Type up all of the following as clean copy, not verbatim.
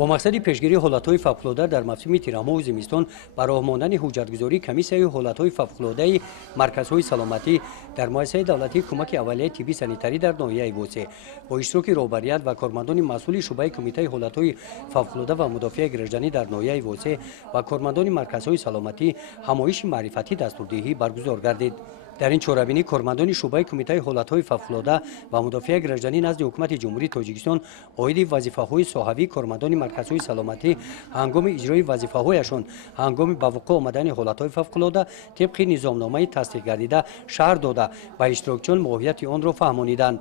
با مقصد پیشگیری حالت‌های فوق‌العاده در موسم تیره‌ماه و زمستان با راه ماندن حجت‌گذاری کمیسیای حالت‌های فوق‌العاده مرکزهای سلامتی در مؤسسه دولتی کمک اولیه طبی سانیتری در ناحیه ووسه با اشتراک رهبریت و کارمندان مسئول شعبه کمیته حالت‌های فوق‌العاده و مدافع گردنی در ناحیه ووسه و کارمندان مرکزهای سلامتی همایش معرفتی دستوردهی برگزار گردید. در این چهاربینی کارمندان شعبه کمیته حالت‌های فوق‌العاده و مدافع گردنی نزد حکومت جمهوری تاجیکستان عاید وظیفه‌های صحوی کارمندان مرکزهای سلامتی هنگام اجرای وظیفه‌هایشان هنگام به وقوع آمدن حالت‌های فوق‌العاده طبق نظامنامه تصدیق گردیده شرح داده و اشتراکچیان ماهیت آن را فهمانیدند.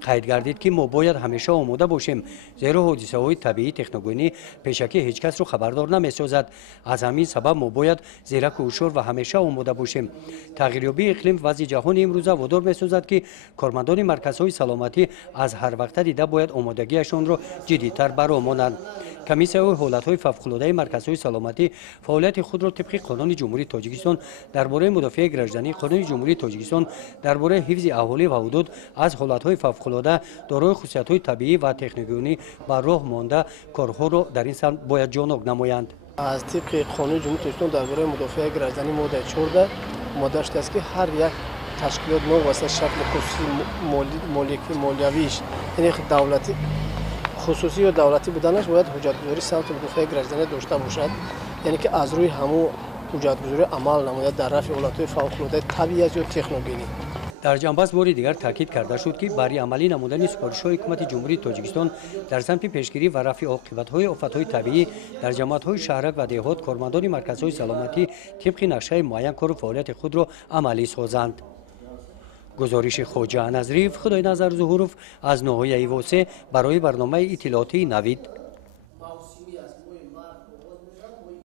قید گردید که ما باید همیشه آماده باشیم زیرا حادثه های طبیعی تکنوگونی پیشکی هیچ کس رو خبردار نمی‌سازد. از همین سبب ما باید زیرک و هوشیار و همیشه آماده باشیم. تغییریابی اقلیم وضع جهان امروزه وادار می‌سازد که کارمندان مرکزهای سلامتی از هر وقت دیده باید آمادگیشان را جدی‌تر برآورند. کمیسیای حالت‌های فوق‌العاده مرکزهای سلامتی فعالیت خود را طبق قانون جمهوری تاجیکستان درباره مدافع گردنی، قانون جمهوری تاجیکستان درباره حفظ اهالی و حدود از حالت‌های فوق‌العاده دارای خصوصیت‌های طبیعی و تکنوگونی بر راه مانده کارها را در این سمت باید جانب نمایند. از طبق قانون جمهوری تاجیکستان درباره مدافع گردنی ماده 14 ماده است که هر یک تشکیلات واسه شکل خصوصی مالیویش یعنی دولتی خصوصی و دولتی بودنش باید حجت‌گذاری سمت مدافع گردنی داشته باشد، یعنی که از روی همو حجت‌گذاری عمل نماید در رفع حالت‌های فوق‌العاده طبیعی یا تکنوگونی. در جنبش بار دیگر تاکید کرده شد که برای عملی نمودن سپارش‌های حکومت جمهوری تاجیکستان در سمت پیشگیری و رفع عاقبت‌های آفت‌های طبیعی در جماعت‌های شهرک و دهات کارمندان مرکزهای سلامتی طبق نقشه معین کار و فعالیت خود را عملی سازند. گزارش خواجه نظریف خدای نظر ظهوروف از ناحیه ووسه برای برنامه اطلاعاتی نوید.